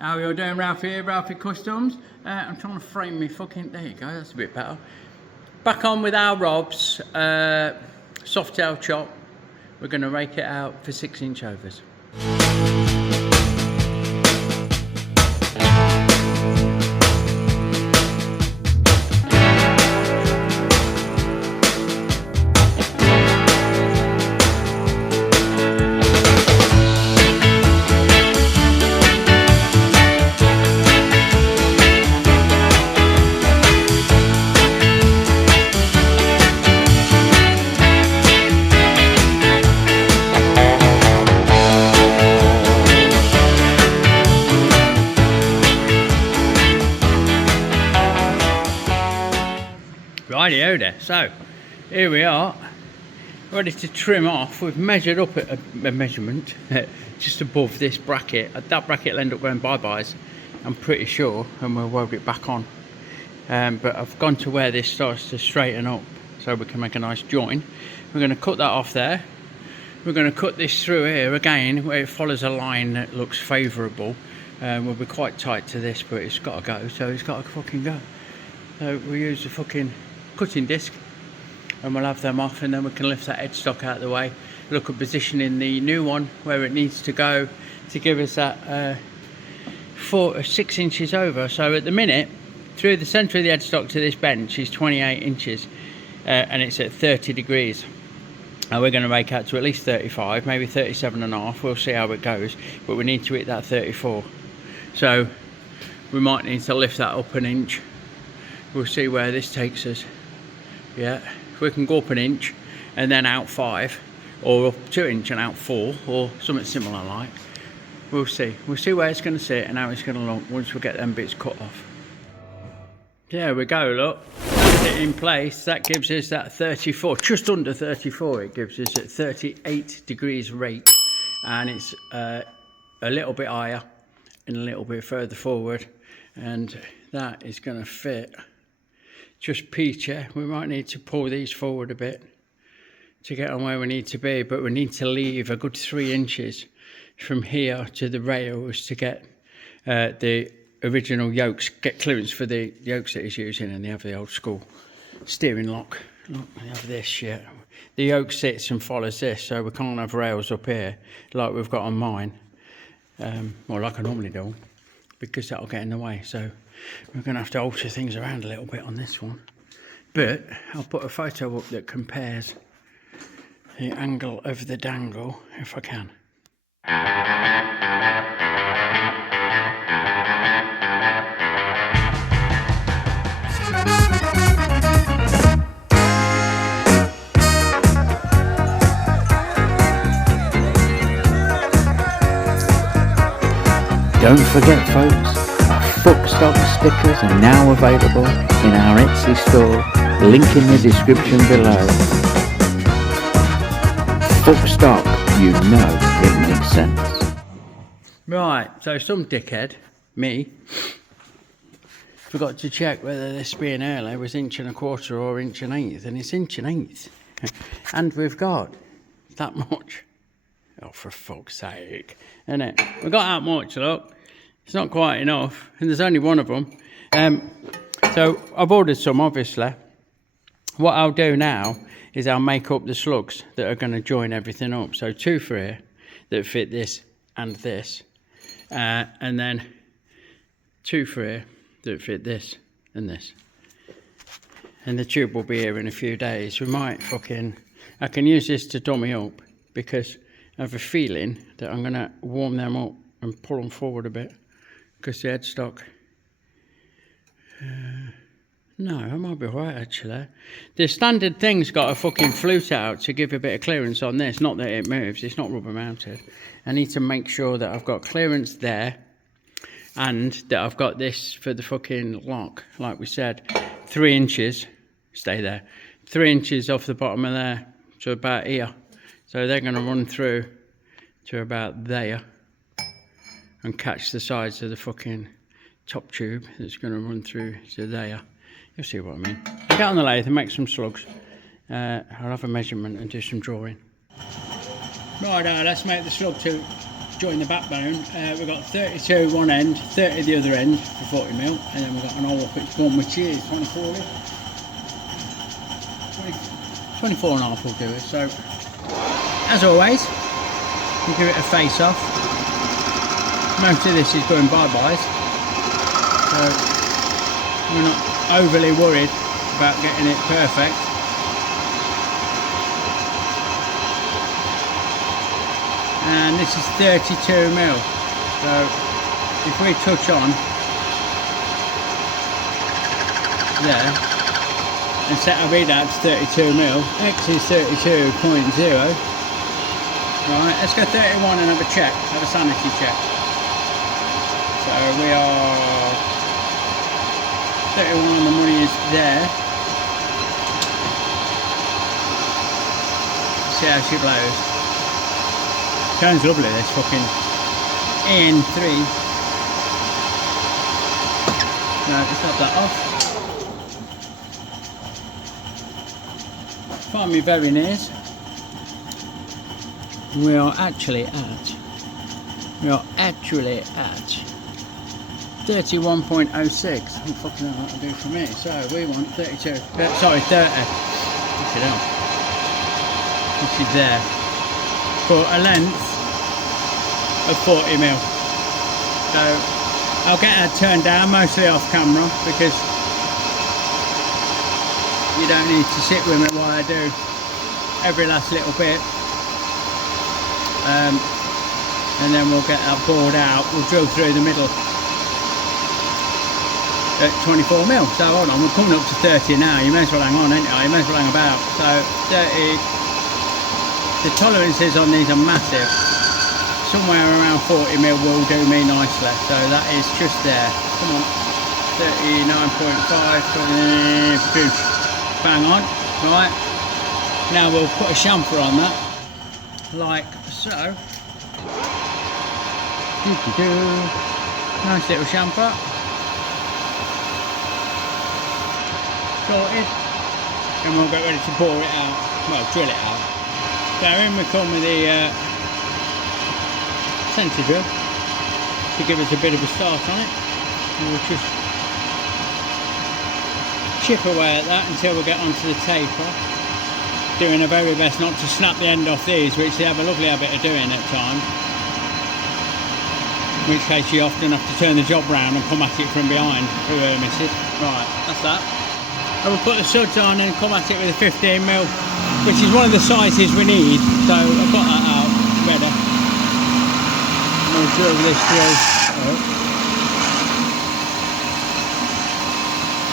How are you doing, Ralphy here, Ralfy Customs? I'm trying to frame me fucking, there you go, that's a bit better. Back on with our Rob's Softail chop. We're going to rake it out for 6-inch overs. Rightio there, so here we are, ready to trim off. We've measured up at a measurement just above this bracket. That bracket will end up going bye-byes, I'm pretty sure, and we'll weld it back on. But I've gone to where this starts to straighten up so we can make a nice join. We're going to cut that off there. We're going to cut this through here again where it follows a line that looks favourable. We'll be quite tight to this, but it's got to go, so it's got to fucking go. So we'll use the fucking cutting disc and we'll have them off, and then we can lift that headstock out of the way, look at positioning the new one where it needs to go to give us that 6 inches over. So at the minute, through the centre of the headstock to this bench is 28 inches and it's at 30 degrees. And we're going to rake out to at least 35, maybe 37.5, we'll see how it goes, but we need to hit that 34. So we might need to lift that up an inch. We'll see where this takes us. Yeah, if we can go up an inch and then out 5, or up 2 inch and out 4, or something similar like, we'll see. We'll see where it's going to sit and how it's going to look once we get them bits cut off. There we go, look. That's it in place. That gives us that 34, just under 34. It gives us at 38 degrees rake, and it's a little bit higher and a little bit further forward, and that is going to fit just peachy. We might need to pull these forward a bit to get on where we need to be, but we need to leave a good 3 inches from here to the rails to get the original yokes, get clearance for the yokes that he's using, and they have the old school steering lock. Look, we have this shit. The yoke sits and follows this, so we can't have rails up here like we've got on mine, or like I normally do, because that'll get in the way. So we're going to have to alter things around a little bit on this one, but I'll put a photo up that compares the angle of the dangle if I can. Don't forget, folks, our Fuckstock stickers are now available in our Etsy store, link in the description below. Fuckstock, you know it makes sense. Right, so some dickhead, me, forgot to check whether this being early was 1.25 inches or 1 1/8 inches, and it's 1 1/8 inches. And we've got that much. Oh, for fuck's sake, innit? We've got that much, look. It's not quite enough, and there's only one of them. So I've ordered some, obviously. What I'll do now is I'll make up the slugs that are going to join everything up. So 2 for here that fit this and this, and then 2 for here that fit this and this. And the tube will be here in a few days. We might I can use this to dummy up, because I have a feeling that I'm going to warm them up and pull them forward a bit, because the headstock, no, I might be right actually. The standard thing's got a fucking flute out to give a bit of clearance on this, not that it moves, it's not rubber mounted. I need to make sure that I've got clearance there, and that I've got this for the fucking lock, like we said, 3 inches, stay there, 3 inches off the bottom of there to about here. So they're going to run through to about there and catch the sides of the fucking top tube that's going to run through to there. You'll see what I mean. I'll get on the lathe and make some slugs. I'll have a measurement and do some drawing. Right, let's make the slug tube. join the backbone. We've got 32 one end, 30 the other end for 40mm, and then we've got an old pitch one which is 24 and a half will do it. So as always, we'll give it a face off. Most of this is going bye-byes, so we're not overly worried about getting it perfect. And this is 32mm, so if we touch on there and set our readout to 32mm, X is 32.0. Right, let's go 31 and have a check, have a sanity check. So we are 31 on the money is there. See how she blows. Sounds lovely, this fucking N3. No, let's stop that off. Find me very nears. We are actually at 31.06. I'm fucking know what to do for me. So we want 32. Sorry, 30. Look it up. Which is there. For a length of 40mm. So I'll get that turned down, mostly off camera, because you don't need to sit with me while I do every last little bit. And then we'll get that board out, we'll drill through the middle at 24mm. So hold on, we're coming up to 30 now, you may as well hang on, ain't you? You may as well hang about. So 30, the tolerances on these are massive. Somewhere around 40mm will do me nicely, so that is just there. Come on, 39.5, 20, bang on. Right, now we'll put a chamfer on that, like so. Nice little chamfer. Sorted. And we'll get ready to bore it out, well, drill it out. So in we come with the centre drill to give us a bit of a start on it, and we'll just chip away at that until we get onto the taper, doing our very best not to snap the end off these, which they have a lovely habit of doing at times, in which case you often have to turn the job round and come at it from behind through her misses. Right, that's that. I will put the suds on and come at it with a 15mm, which is one of the sizes we need, so I've got that out ready. We'll drill this through,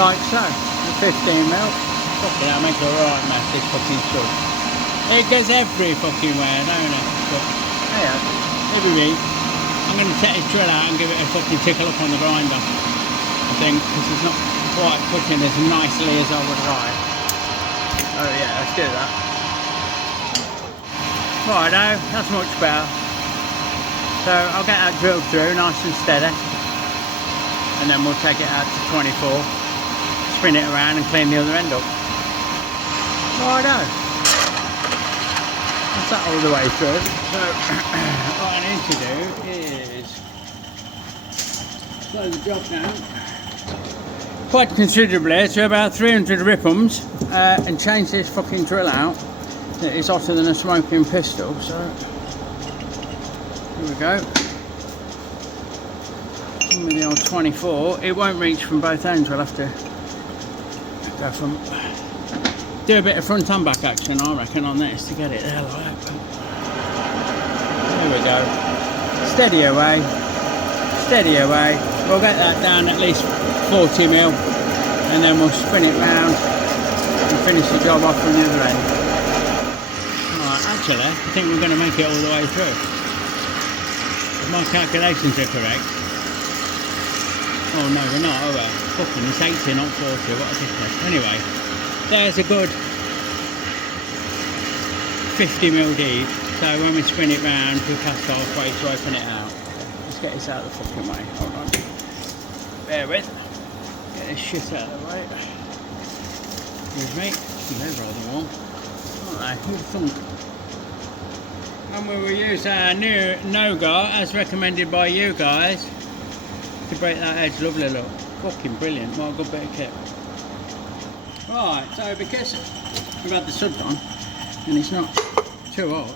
like so, the 15mm. Fucking hell, make a right mess, this fucking stud. It goes every fucking where, don't it? But yeah, every week I'm going to take this drill out and give it a fucking tickle up on the grinder, I think, because it's not quite cutting as nicely as I would like. Oh yeah, let's do that. Righto, that's much better. So I'll get that drilled through nice and steady, and then we'll take it out to 24, spin it around and clean the other end up. Righto, that's that all the way through. So what I need to do is slow the job down quite considerably to about 300 ripums and change this fucking drill out. It's hotter than a smoking pistol, so here we go. With the old 24, it won't reach from both ends. We'll have to go from, do a bit of front and back action, I reckon, on this to get it there like that. There we go. Steady away, steady away. We'll get that down at least 40mm, and then we'll spin it round and finish the job off from the other end. Actually, I think we're going to make it all the way through. If my calculations are correct. Oh no, we're not, are we? Fucking, it's 80, not 40, what a difference. Anyway, there's a good 50mm deep, so when we spin it round, we're past halfway to open it out. Let's get this out of the fucking way, hold on. Bear with. Get this shit out of the way. Excuse me, it's rather warm. Alright, who'd thunk? And we will use our new Noga as recommended by you guys to break that edge. Lovely look. Fucking brilliant. What a good bit of kit. Right, so because we've had the suds on and it's not too hot,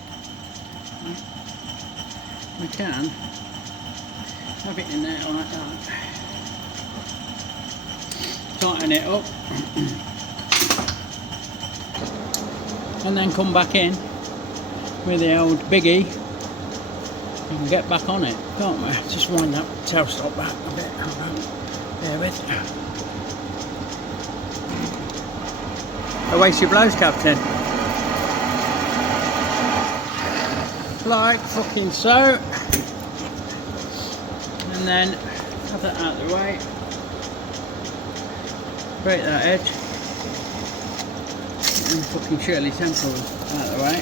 we can have it in there like that. Tighten it up and then come back in with the old biggie and get back on it, can't we? Just wind that tail stop back a bit. There with away she blows, Captain. Like fucking so. And then have that out of the way. Break that edge. And fucking Shirley Temple out of the way.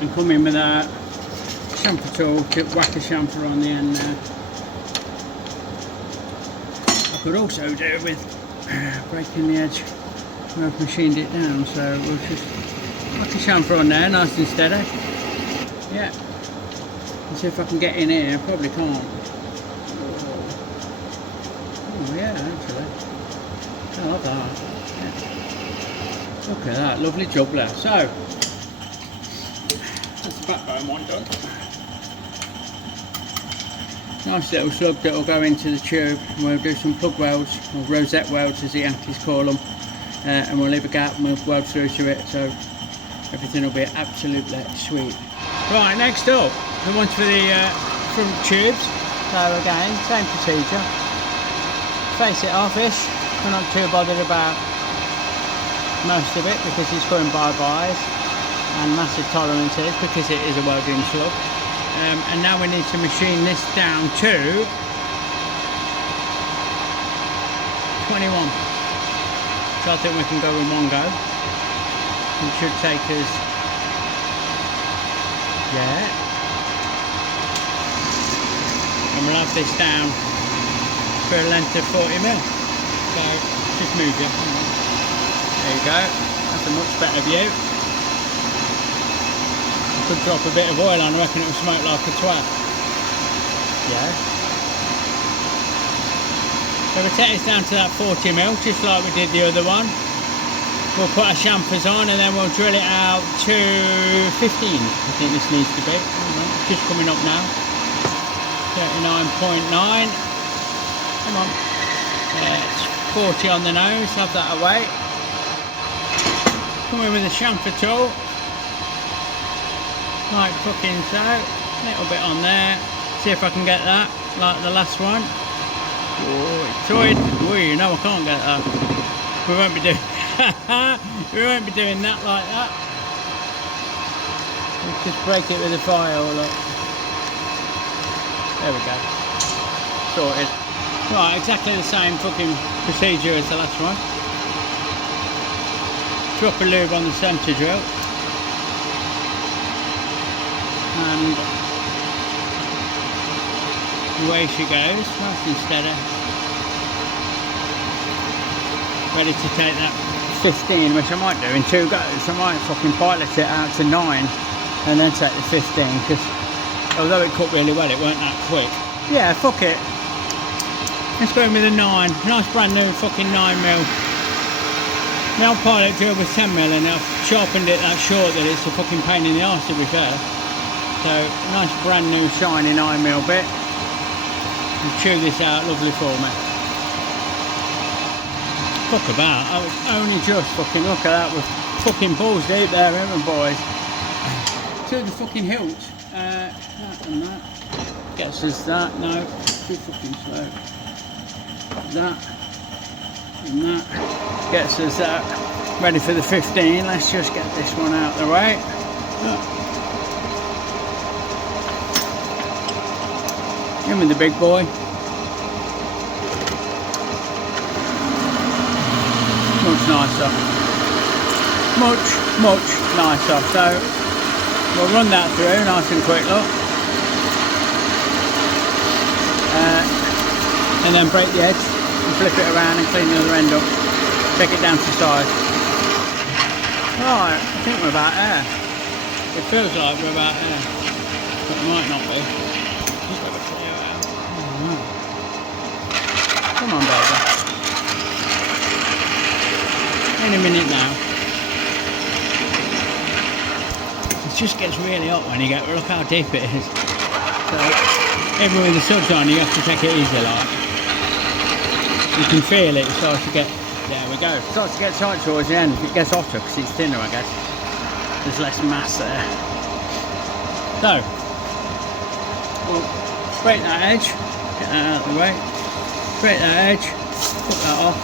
And come in with a chamfer tool to whack a chamfer on the end there. I could also do it with breaking the edge where I've machined it down, so we'll just whack a chamfer on there, nice and steady. Yeah. And see if I can get in here. I probably can't. Oh yeah, actually. I love that. Yeah. Look at that, lovely juggler. So that's the backbone one done. Nice little slug that will go into the tube. We'll do some plug welds, or rosette welds as the Yankees call them, and we'll leave a gap and we'll weld through to it, so everything will be absolutely sweet. Right, next up, the ones for the front tubes. So again, same procedure. Face it offish. We're not too bothered about most of it because it's going bye-byes and massive tolerances because it is a welding slug. And now we need to machine this down to 21. So I think we can go in one go. It should take us, yeah. And we'll have this down for a length of 40mm. So just move it. There you go. That's a much better view. Could drop a bit of oil on, I reckon it will smoke like a twat. Yeah. So we take this down to that 40mm, just like we did the other one. We'll put our chamfers on and then we'll drill it out to 15, I think this needs to be. Just coming up now. 39.9. Come on. It's 40 on the nose, have that away. Come in with the chamfer tool. Like fucking so, a little bit on there, see if I can get that, like the last one. Oh, it's tight. Oh, you know I can't get that. We won't be doing we won't be doing that like that. Let's just break it with a file, look. There we go. Sorted. Right, exactly the same fucking procedure as the last one. Drop a lube on the centre drill. And away she goes, nice and steady. Ready to take that 15, which I might do in 2 goes. I might fucking pilot it out to 9 and then take the 15, because although it cut really well, it weren't that quick. Yeah, fuck it. Let's go in with a 9. Nice brand new fucking 9mm. My old pilot drill was 10mm and I've sharpened it that short that it's a fucking pain in the arse, to be fair. So, nice brand new shiny 9mm bit. And chew this out lovely for me. Fuck about, I was only just fucking, look at that, with fucking balls deep there, haven't we, boys? To the fucking hilt. That and that. Gets us that, no, too fucking slow. That and that. Gets us that. Ready for the 15, let's just get this one out of the way. Give me the big boy. Much nicer. Much nicer. So we'll run that through nice and quick, look. And then break the edge and flip it around and clean the other end up. Take it down to size. Right, I think we're about there. It feels like we're about there, but it might not be. Just got to clear out. Come on, baby. In a minute now. It just gets really hot when you get. Look how deep it is. So even with the suds on, you have to take it easy, like. You can feel it. It starts to get. There we go. It starts to get tight towards the end. It gets hotter because it's thinner, I guess. There's less mass there. So we'll break that edge. Get that out of the way. Break that edge. Put that off.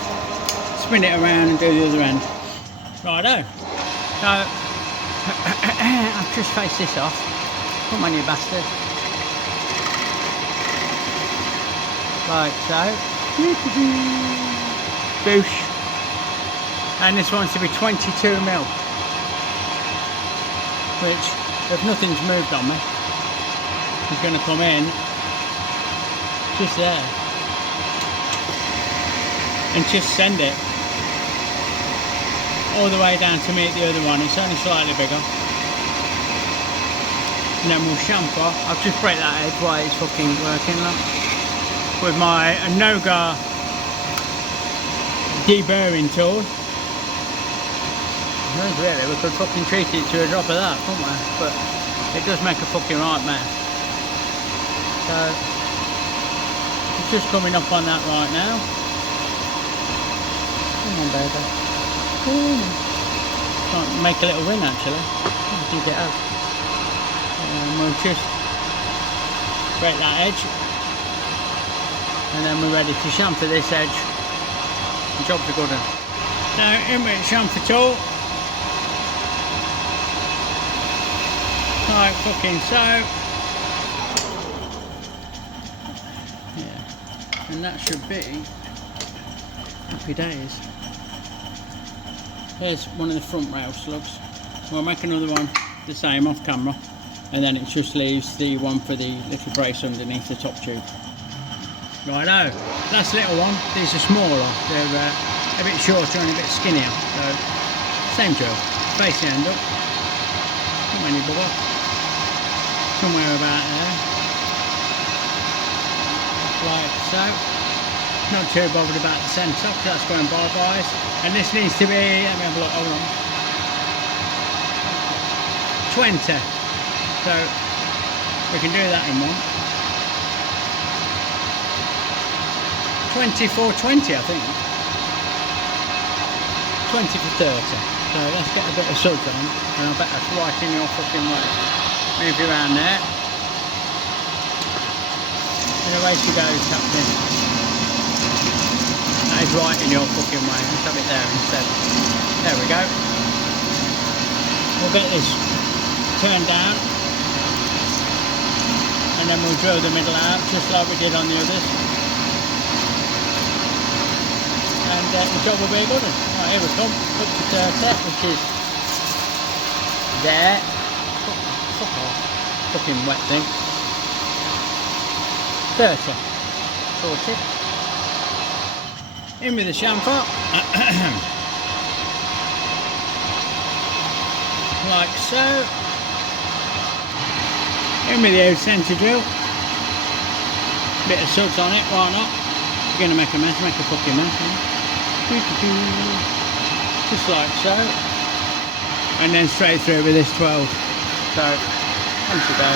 Spin it around and do the other end. Righto. So I'll just face this off. Come on, you bastard. Like so. Boosh. And this one's to be 22mm. Which, if nothing's moved on me, is going to come in just there. And just send it all the way down to meet the other one. It's only slightly bigger. And then we'll chamfer. I'll just break that edge while it's fucking working, look. With my Noga deburring tool. Really, we could fucking treat it to a drop of that, couldn't we? But it does make a fucking right mess. So it's just coming up on that right now. Come on, baby. Can't make a little win actually. Dig it out. And we'll just break that edge. And then we're ready to chamfer this edge. The job's a good one. Now in with chamfer tool. Like fucking so. Yeah. And that should be happy days. Here's one of the front rail slugs. We'll make another one the same off camera, and then it just leaves the one for the little brace underneath the top tube. Righto, last little one. These are smaller. They're a bit shorter and a bit skinnier. So same drill. Face the end up. Not many bugger. Somewhere about there. Like so. Not too bothered about the centre because that's going bar-bys. And this needs to be, let me have a look, hold on. 20. So we can do that in one. 24-20 I think. 20 for 30. So let's get a bit of suds on. And I bet that's right in your fucking way. Move you around there. And away she goes, Captain. That is right in your fucking way. Let's have it there instead. There we go. We'll get this turned down. And then we'll drill the middle out, just like we did on the others. And the job will be a good one. Right, here we come. Up to 30, which is there. Fuck off. Fucking wet thing. 30. Sorted. In with the chamfer. Like so. In with the old centre drill. Bit of suds on it, why not? If you're going to make a mess, make a fucking mess. Just like so. And then straight through with this 12. So, on to go.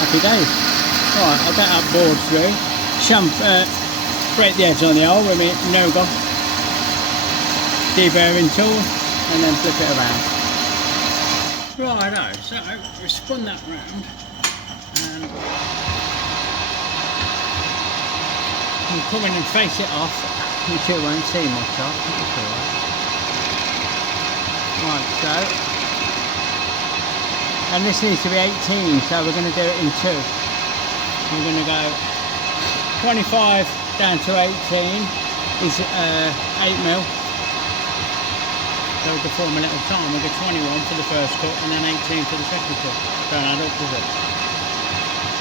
Happy days. Right, I'll get that board through. Break the edge on the hole with my Noga deburring tool and then flip it around. Righto, so we've spun that round and we'll come in and face it off. You two won't see much of it. Right, so, and this needs to be 18, so we're going to do it in two. We're going to go 25 down to 18 is 8mm. So we can form a little time. We'll get 21 for the first cut and then 18 for the second cut. Don't add up, does it?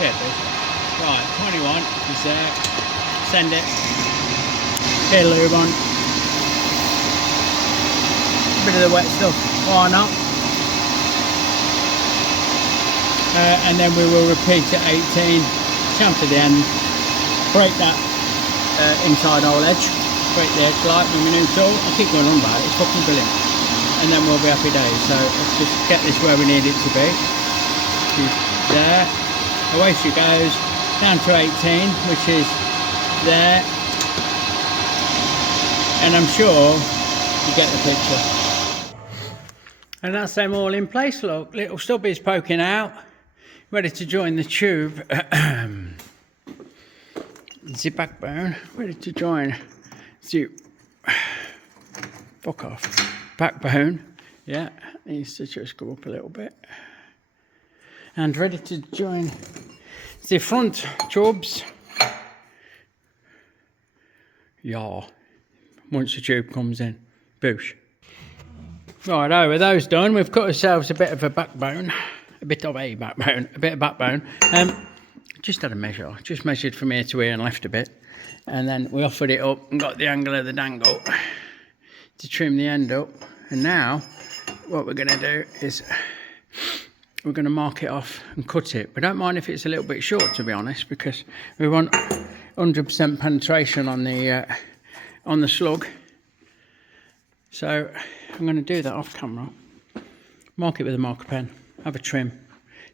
Yeah, it does. Right, 21 is there. Send it. Bit of lube on. Bit of the wet stuff why not? And then we will repeat at 18, come to the end, break that inside hole edge, break the edge light with my new tool. I keep going on about it, it's fucking brilliant. And then we'll be happy days. So let's just get this where we need it to be. She's there, away she goes, down to 18, which is there. And I'm sure you get the picture. And that's them all in place, look. Little stubbies poking out, ready to join the tube. The backbone, ready to join the fuck off. Backbone, yeah, needs to just go up a little bit. And ready to join the front tubes. Yeah, once the tube comes in, boosh. Right, over those done, we've cut ourselves a bit of a backbone, a bit of backbone. Just had a measure, just measured from here to here and left a bit. And then we offered it up and got the angle of the dangle to trim the end up. And now, what we're gonna do is, we're gonna mark it off and cut it. We don't mind if it's a little bit short, to be honest, because we want 100% penetration on the slug. So I'm going to do that off camera, mark it with a marker pen, have a trim,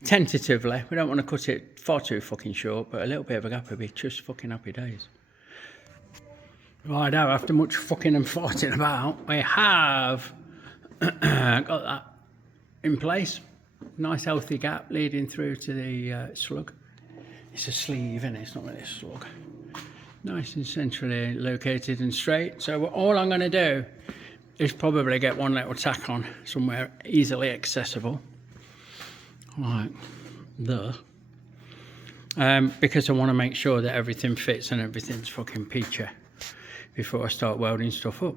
tentatively. We don't want to cut it far too fucking short, but a little bit of a gap would be just fucking happy days. Right now, after much fucking and farting about, we have got that in place. Nice healthy gap leading through to the slug. It's a sleeve, isn't it? It's not really a slug. Nice and centrally located and straight. So all I'm going to do is probably get one little tack on somewhere easily accessible, like there, because I want to make sure that everything fits and everything's fucking peachy before I start welding stuff up.